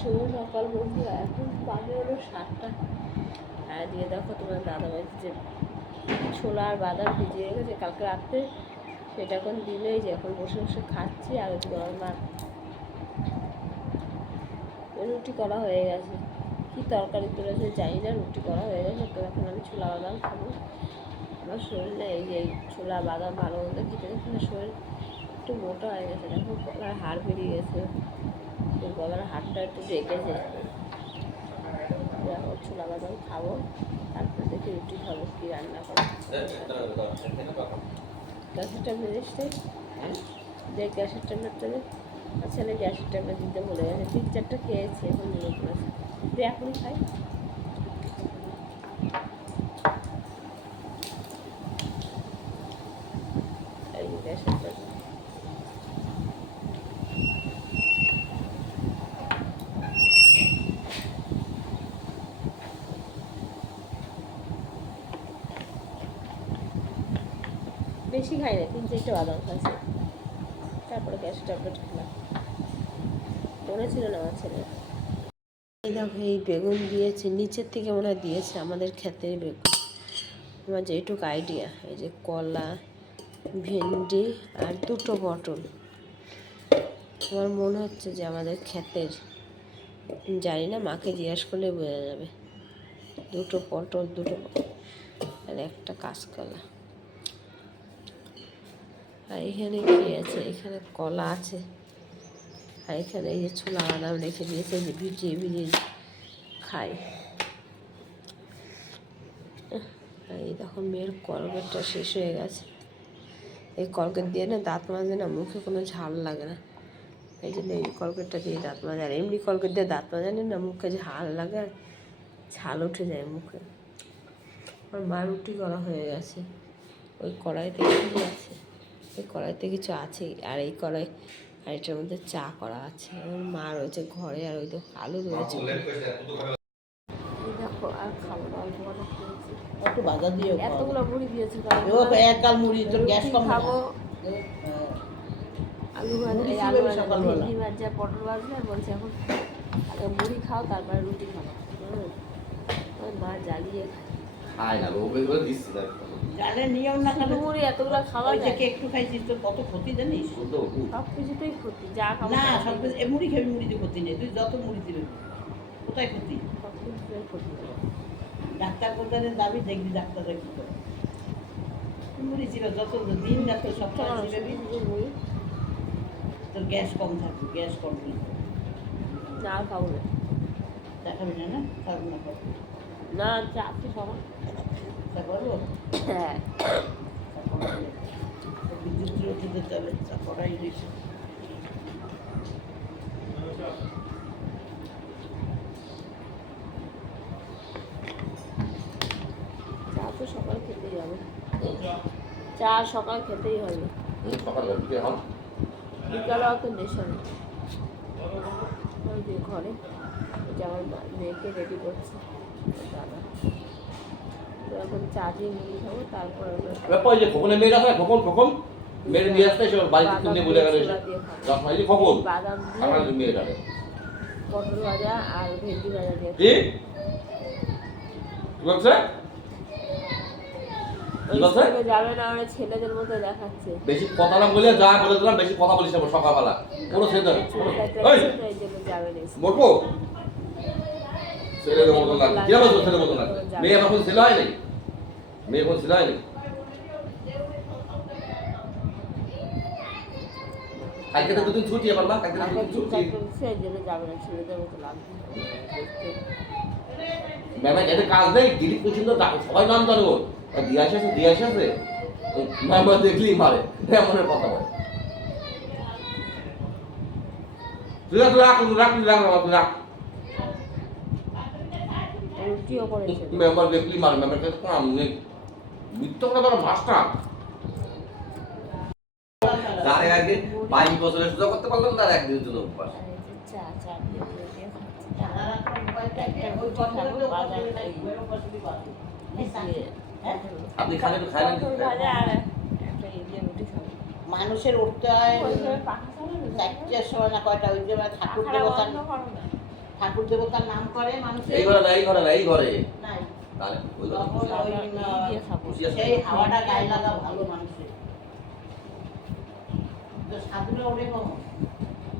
শুভ সকাল বন্ধুরা এখন বাজে হলো সাতটা। আর দিয়ে দেখো তোমার দাদা যে ছোলা আর বাদাম ভিজিয়ে গেছে কালকে রাত্রে, সেটা এখন দিলেই যে এখন বসে বসে খাচ্ছি আর ওদিকে আমার রুটি করা হয়ে গেছে। কি তরকারি তুলেছে জানি না, রুটি করা হয়ে গেছে। তো এখন আমি ছোলা বাদাম খাব। আমার শরীরে এই যে ছোলা, বাদাম ভালো মন্দ খেতে খেতে শরীর একটু মোটা হয়ে গেছে। দেখো গলার হাড় বেরিয়ে গেছে। গলার হাড়টা একটু ডেকেছে ছোলা বাদাম খাব। তারপর দেখি রুটি খাব কী রান্না করো গ্যাসের ট্যাবলেট এসছে দেখ গ্যাসের ট্যাবলেটটা ছেলে আচ্ছা গ্যাসের ট্যাবলেট দিতে বলে গেছে। তিন চারটা খেয়েছি এখন মনে পড়েছে এখন খাই এই যে গ্যাসের ট্যাবলেট বেশি খাই না, তিন চারটে বাদাম খাইছি। তারপরে গ্যাসের ট্যাবলেট খেলাম। মনে ছিল না আমার ছেলে। এই দেখো, এই বেগুন দিয়েছে, নিচের থেকে মনে দিয়েছে আমাদের ক্ষেতের বেগুন। আমার যেটুক আইডিয়া এই যে কলা, ভেন্ডি আর দুটো পটল। আমার মনে হচ্ছে যে আমাদের ক্ষেতের, জানি না মাকে জিজ্ঞেস করলে বোঝা যাবে। দুটো পটল, দুটো আর একটা কাঁচকলা। আর এখানে কি আছে? এখানে কলা আছে। আর এখানে এই যে ছোলা বাদাম রেখে দিয়েছে, যে ভিজিয়ে ভিজিয়ে খাই। এই দেখো মেয়ের কলগেটটা শেষ হয়ে গেছে। এই কলগেট দিয়ে না দাঁত মাজে না মুখে কোনো ঝাল লাগে না। এই জন্য এই কলগেটটা দিয়ে দাঁত মাজে। আর এমনি কলগেট দিয়ে দাঁত মাজালে না মুখে ঝাল লাগে আর ছাল উঠে যায় মুখে। আমার মা রুটি করা হয়ে গেছে। ওই কড়াইতে আছে? এই কড়াইতে কিছু আছে আর এই কড়াই আর এটার মধ্যে চা করা আছে। আমার মা রয়েছে ঘরে আর ওই তো আলু রয়েছে। দেখো আর খাব না অল্প কটা খেয়েছি। একটু বাজার দিও। এতগুলো মুড়ি দিয়েছে এক গাল মুড়ি তোর গ্যাস কম খাব। হ্যাঁ। আলু ভাজা মুড়ি এই আলু ভাজা ভাজা পটল ভাজা বলছে এখন আগে মুড়ি খাও তারপরে রুটি। আমার মা জ্বালিয়ে খায়। না দিচ্ছি জানে নিয়ম না খালে মুড়ি এতগুলো খাওয়া ওই যে একটু খাইছিস তোর কত ক্ষতি জানিস? সব কিছুতেই ক্ষতি যা খাব না সব কিছু- মুড়ি খাবি মুড়িতে ক্ষতি নেই তুই যত মুড়ি দিবি। কোথায় ক্ষতি? ক্ষতি। ডাক্তার কোথায় দাবি দেখবি ডাক্তাররা কি করে? মুড়ি ছিল যত দিন ডাক্তার সপ্তাহে মুড়ি তোর গ্যাস কম থাকবে গ্যাস কন্ট্রোল না খাব। না দেখাবি না না? খাবি না না। চা তো সবার। করব? হ্যাঁ। বিদ্যুৎ দিতে হবে তা করাই রয়েছে চা তো সকাল খেতেই হবে। চা সকাল খেতেই হবে। বিকালে অত নেশা নেই। ঘরে মা- মেয়েকে রেডি করছে। দাদা। এখন চা দিয়ে মুড়ি খাব তারপর ব্যাপার যে খোকনের মেয়েরা হয় খোকন খোকন মেয়ের নিয়ে আসতে এসে বাড়িতে তুমি বলে গেল যখন এই খোকন। আমার মেয়েরা পটল ভাজা আর ভেন্ডি ভাজা দিয়ে কি? কি বলছে? যাবে ছেলেদের মতো দেখাচ্ছে। বেশি কথা না বলে যা বলে দিলাম বেশি কথা বলিস না সকালবেলা। কোনো ছেলে ছেলেটা একটা এই ছেলে, এই! জন্য যাবে না স্কুলে। মোটকো ছেলের মতন লাগে কি বলছো ছেলের মতন লাগে মেয়ে এখন ছেলে হয় নাই? মেয়ে হয় নাই। কালকে তো দুদিন ছুটি আবার না? কালকে দুদিন ছুটি। এই জন্য যাবে না ছেলেদের মতো লাগবে ম্যামে যাদের কাজ নেই পর্যন্ত ডাকে সবাই নাম জানো। দিয়ে আসে দিয়ে আসে ম্যাম দেখলেই মারে এমনের কথা বলে। তুই রাখ রাখ রাখ রাখ তুই রাখ। মেম্বার দেখলি মারে মেম্বার কাছে কাম নেই। মিথ্যা কথা বলা মাস্টার তার আগে বাইশ বছরের সুযোগ করতে পারলাম তার একদিনের জন্য উপবাস আপনি একটু খাব। মানুষের উঠতে হয় না? চারটের সময় না কয়টা ওই যে ঠাকুর পাখাটা দেবতা বন্ধ করো না। ঠাকুর দেবতার নাম করে মানুষের এই ঘরে না এই ঘরে না এই ঘরে নাই তাহলে ওই। সেই হাওয়াটা গায়ে লাগা ভালো মানুষের। তো সাধুরা ওঠে কখন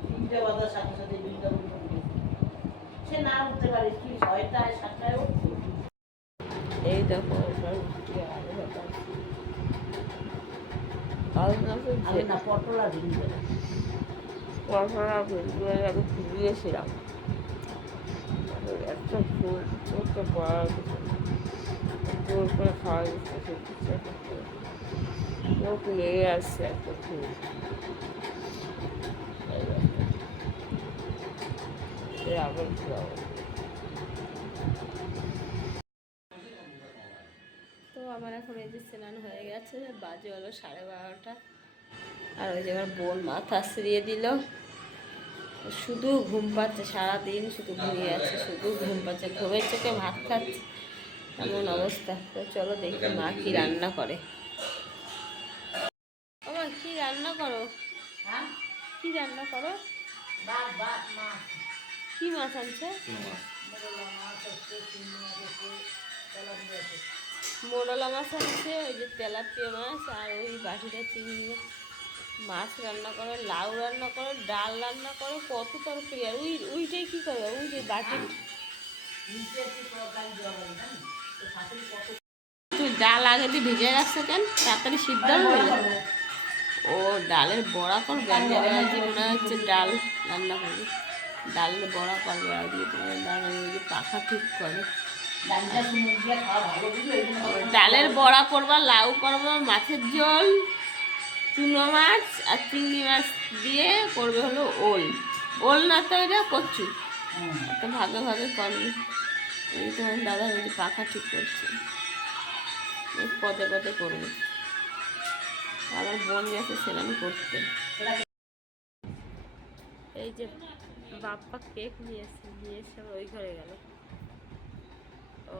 তিনটে বাজার সাথে সাথে বিলটা সে না উঠতে পারে কি ছয়টায় সাতটায় এই দেখো এবার উঠে আলু ভাজা। আলু ভাজা আরে না পটল আর ভিন্ডি পরপরা ভিডিও আমি একটা পড়া জোর করে খাওয়া চোখ লেগে আসছে একটা ফুল আবার খাওয়া তো আমার এখন এই যে স্নান হয়ে গেছে, বাজে হলো সাড়ে বারোটা। আর ওই যে আমার বোন মাথা সিরিয়ে দিল। শুধু ঘুম পাচ্ছে, সারাদিন শুধু ঘুমিয়ে আছে, শুধু ঘুম পাচ্ছে, ঘুমের চোখে ভাত খাচ্ছে। এমন অবস্থা? তো চলো দেখি মা কি রান্না করে। আমার কি রান্না করো? হ্যাঁ? কি রান্না করো? কি মাছ আনছে? মোরলা মাছ আনছে ওই যে তেলাপিয়া মাছ আর ওই বাটিটা চিংড়ি মাছ। মাছ রান্না করো লাউ রান্না করো ডাল রান্না করো কত তরকারি আর ওই ওইটাই কি করবে? ওই যে বাটি তুই ডাল আগে দিয়ে ভিজে রাখছো কেন? তাড়াতাড়ি সিদ্ধ হয়ে ও ডালের বড়া করবে? আমি মনে হচ্ছে ডাল রান্না করবে। ডালের বড়া করবে আর ডাল ওই পাখা ঠিক করে। ডালের বড়া করবা লাউ করবা মাছের ঝোল চুনো মাছ আর চিংড়ি মাছ দিয়ে করবে হলো ওল। ওল না তো এটা হুম। একটা ভাগে ভাগে করবে। এই তোমার দাদা ওই যে পাখা ঠিক করছে। পদে পদে করবে আমার বোন গেছে সেলাম করতে। এই যে বাপ্পা কেক নিয়েছে, নিয়ে এসে ওই ঘরে গেল। ও,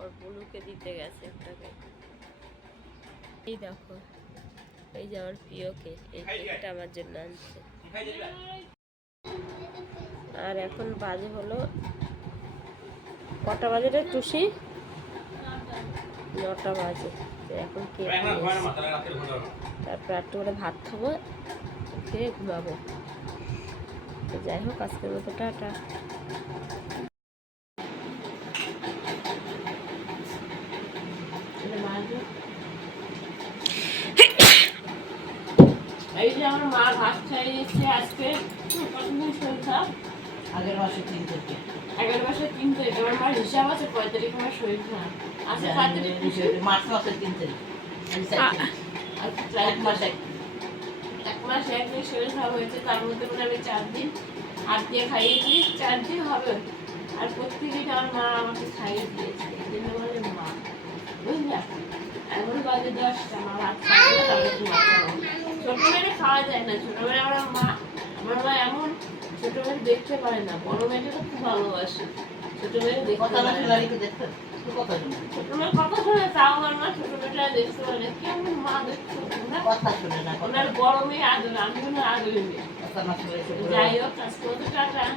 ওর বুলুকে দিতে গেছে একটা কেক। এই দেখো, এই যে আমার প্রিয় কেক, এই কেকটা আমার জন্য আনছে। আর এখন বাজে হলো কটা বাজে রে টুসি? নটা বাজে। এখন কে নিয়ে এসেছে। তারপর একটু করে ভাত খাব খেয়ে ঘুমাবো। তো যাই হোক আজকের মতো টাটা। এই যে আমার মা ভাত খাইয়েছে আজকে। কতদিন শরীর খারাপ আগের মাসে তিন থেকে এগারো মাসে তিন তারিখ আমার হিসাব আছে কয় তারিখ আমার শরীর খারাপ? আচ্ছা কয় তারিখ মার্চ মাসের তিন তারিখ। আচ্ছা এক মাস এক এক মাস একদিন শরীর খারাপ হয়েছে তার মধ্যে মনে আমি চার দিন হাত দিয়ে খাইয়েছি চার দিন হবে। আর প্রত্যেকদিন আমার মা আমাকে খাইয়ে দিয়েছে এই জন্য বলে মা বুঝলা? এখন বাজে দশটা মা ভাত খাওয়া যায় না ছোটবেলায় আমার মা আমার মা এমন ছোটবেলায় দেখতে পারে না বড় মেয়েটা তো খুব ভালোবাসে। ছোটবেলায় দেখতে কথা পারে না। দেখতে? কথা শুনে। তাও আমার মা ছোটবেলায় দেখতে পারে। কেমন মা দেখছ না। কথা শুনে না ওনার বড় মেয়ে আদর আমি ওনার আদরের মেয়ে। কথা না শুনে যাই হোক আজকে